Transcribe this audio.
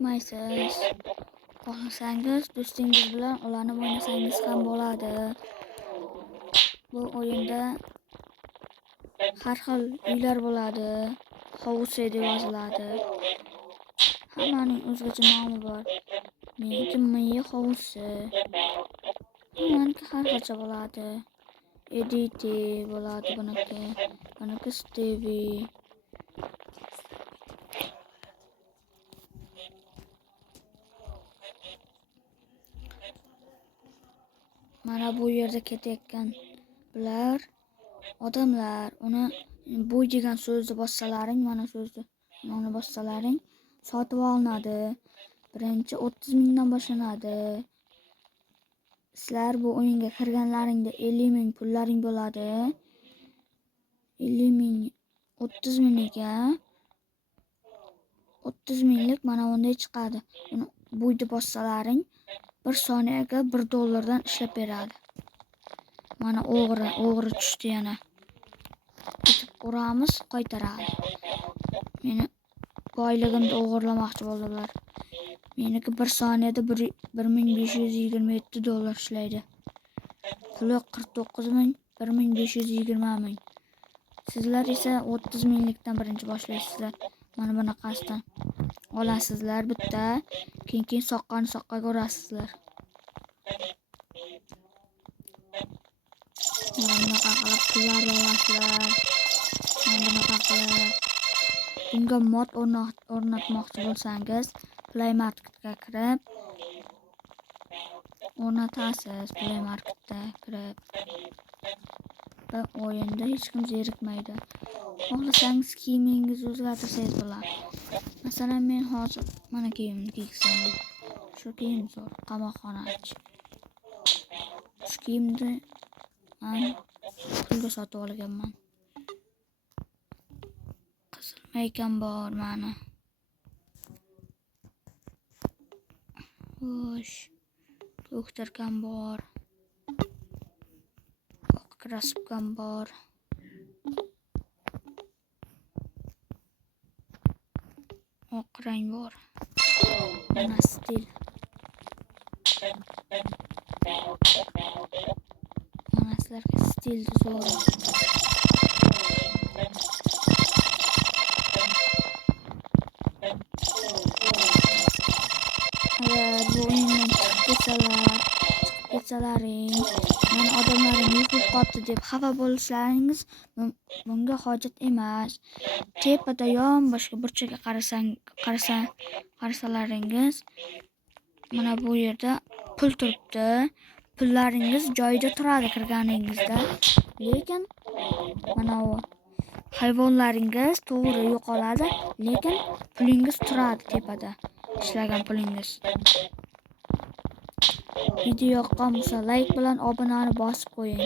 yoqmaysiz. Xohlasangiz do'stingiz bilan ularni o'ynasangiz ham bo'ladi. Bu o'yinda har xil uylar bo'ladi. Hovuz deb yoziladi. Hammaning o'zgacha nomi bor. Meniki Miya hovuzi. Hammaniki har xilcha bo'ladi. Editi bo'ladi buniki. Buniki Stevie. Mana bu yerda ketayotgan bular odamlar. Uni bo'y degan so'zni bossalaring, mana so'zni, uni bossalaring sotib olinadi. Birinchi 30 mingdan boshlanadi. Sizlar bu o'yinga kirganlaringda 50 ming pullaring bo'ladi. 50 ming 30 mingga 30 minglik mana bunday chiqadi. Uni bo'yda bossalaring 1 soniyaga $1 ishlab beradi. Mana o'g'ri tushdi yana. Ketib uramiz, qaytaradi. Meni boyligimni o'g'irlamoqchi bo'ldilar. Meniki 1 soniyada $1527 ishlaydi. Puli 49 ming, 1520 ming. Sizlar esa 30 minglikdan birinchi boshlaysizlar. Mana bunaqasidan olasizlar bitta, keyin soqqani ko'rasizlar. Mana bunaqa qilib pullar olasizlar. Mana bunaqa qilib. Bunga mod o'rnatmoqchi bo'lsangiz, Play Marketga kirib o'rnatasiz. Play Marketga kirib. Bu o'yinda hech kim zerikmaydi. Xohlasangiz kiyimingizni o'zgartirsangiz bo'ladi. Masalan, men hozir mana kiyimni kiysam. Shu kiyim zo'r, qamoqxonachi. Shu kiyimni men pulga sotib olganman. Qizil maykam bor mana. Xo'sh, doktorkam bor. Oq kraskam bor. Oq rang bor. Mana stil. Mana sizlarga stilni zo'r. Agar bu o'yindan chiqib ketsalaring, men odamlarim yutib qoldi deb xafa bo'lishlaringiz bunga hojat emas. Tepada boshqa burchakka qarasalaringiz, mana bu yerda pul turibdi. Pullaringiz joyida turadi kirganingizda. Lekin mana bu hayvonlaringiz to'g'ri yo'qoladi, lekin pulingiz turadi tepada. Ishlagan pulingiz. Video yoqqan bo'lsa like bilan obunani bosib qo'ying.